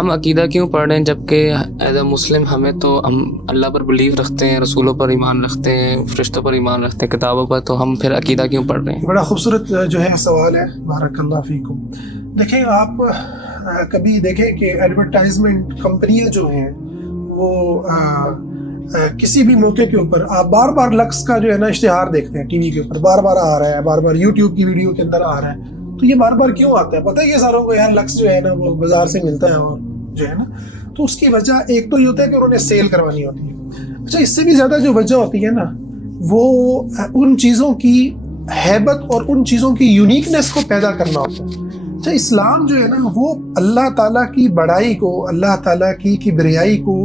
ہم عقیدہ کیوں پڑھ رہے ہیں جبکہ ایز اے مسلم ہمیں تو ہم اللہ پر بلیو رکھتے ہیں، رسولوں پر ایمان رکھتے ہیں، فرشتوں پر ایمان رکھتے ہیں، کتابوں پر، تو ہم پھر عقیدہ کیوں پڑھ رہے ہیں؟ بڑا خوبصورت جو ہے سوال ہے، بارک اللہ فیکم۔ دیکھیں آپ کبھی دیکھیں کہ ایڈورٹائزمنٹ کمپنیاں جو ہیں وہ کسی بھی موقع کے اوپر آپ بار بار لفظ کا جو ہے نا اشتہار دیکھتے ہیں ٹی وی کے اوپر، بار بار آ رہا ہے، بار بار یوٹیوب کی ویڈیو کے اندر آ رہا ہے، تو یہ بار بار کیوں آتا ہے؟ پتہ ہے کہ ساروں کو یار لفظ جو ہے نا وہ بازار سے ملتا ہے اور جو ہے نا، تو اس کی وجہ ایک تو یہ ہوتا ہے کہ انہوں نے سیل کروانی ہوتی ہے۔ اچھا، اس سے بھی زیادہ جو وجہ ہوتی ہے نا وہ ان چیزوں کی ہیبت اور ان چیزوں کی یونیکنیس کو پیدا کرنا ہوتا ہے۔ اچھا، اسلام جو ہے نا وہ اللہ تعالیٰ کی بڑائی کو، اللہ تعالیٰ کی کبریائی کو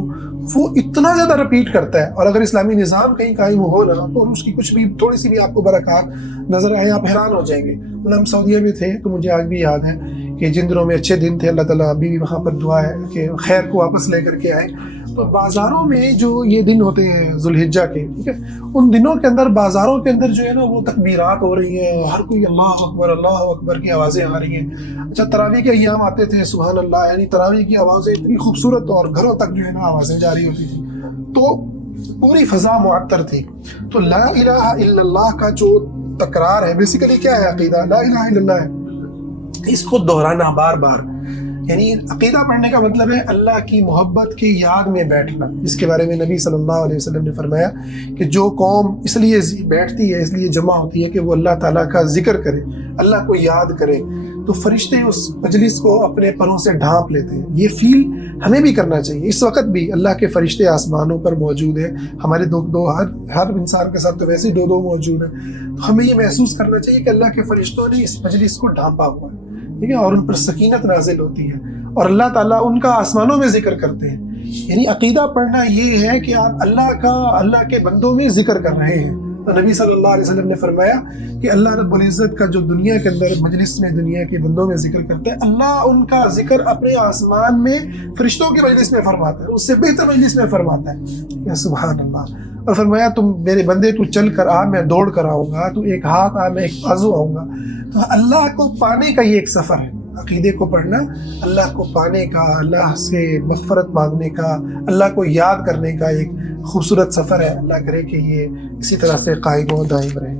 وہ اتنا زیادہ رپیٹ کرتا ہے، اور اگر اسلامی نظام کہیں قائم ہو نا تو اس کی کچھ بھی تھوڑی سی بھی آپ کو برکات نظر آئے آپ حیران ہو جائیں گے۔ ہم سعودیہ میں تھے تو مجھے آج بھی یاد ہے کہ جن دنوں میں اچھے دن تھے، اللہ تعالیٰ ابھی بھی وہاں پر دعا ہے کہ خیر کو واپس لے کر کے آئے، تو بازاروں میں جو یہ دن ہوتے ہیں ذوالحجہ کے، ٹھیک ہے، ان دنوں کے اندر بازاروں کے اندر جو ہے نا وہ تکبیرات ہو رہی ہیں، ہر کوئی اللہ اکبر کی آوازیں آ رہی ہیں۔ اچھا، تراویح کے ایام آتے تھے، سبحان اللہ، یعنی تراویح کی آوازیں اتنی خوبصورت اور گھروں تک جو ہے نا آوازیں جاری ہوتی تھی، تو پوری فضا معطر تھی۔ تو لا الہ الا اللہ کا جو تکرار ہے، بیسیکلی کیا ہے؟ عقیدہ لا الہ الا اللہ ہے، اس کو دہرانا بار بار، یعنی عقیدہ پڑھنے کا مطلب ہے اللہ کی محبت کی یاد میں بیٹھنا، جس کے بارے میں نبی صلی اللہ علیہ وسلم نے فرمایا کہ جو قوم اس لیے بیٹھتی ہے، اس لیے جمع ہوتی ہے کہ وہ اللہ تعالیٰ کا ذکر کرے، اللہ کو یاد کرے، تو فرشتے اس مجلس کو اپنے پروں سے ڈھانپ لیتے ہیں۔ یہ فیل ہمیں بھی کرنا چاہیے۔ اس وقت بھی اللہ کے فرشتے آسمانوں پر موجود ہیں، ہمارے دو ہر انسان کے ساتھ تو ویسے ہی دو موجود ہیں، تو ہمیں یہ محسوس کرنا چاہیے کہ اللہ کے فرشتوں نے اس مجلس کو ڈھانپا ہوا ہے، ٹھیک ہے، اور ان پر سکینت نازل ہوتی ہے، اور اللہ تعالیٰ ان کا آسمانوں میں ذکر کرتے ہیں۔ یعنی عقیدہ پڑھنا یہ ہے کہ آپ اللہ کے بندوں میں ذکر کر رہے ہیں۔ تو نبی صلی اللہ علیہ وسلم نے فرمایا کہ اللہ رب العزت کا جو دنیا کے اندر مجلس میں دنیا کے بندوں میں ذکر کرتا ہے، اللہ ان کا ذکر اپنے آسمان میں فرشتوں کی مجلس میں فرماتا ہے، اس سے بہتر مجلس میں فرماتا ہے۔ یا سبحان اللہ۔ اور فرمایا تم میرے بندے تو چل کر آ، میں دوڑ کر آؤں گا، تو ایک ہاتھ آ، میں ایک بازو آؤں گا۔ تو اللہ کو پانے کا یہ ایک سفر ہے، عقیدے کو پڑھنا، اللہ کو پانے کا، اللہ سے مغفرت مانگنے کا، اللہ کو یاد کرنے کا ایک خوبصورت سفر ہے۔ اللہ کرے کہ یہ اسی طرح سے قائم و دائم رہے۔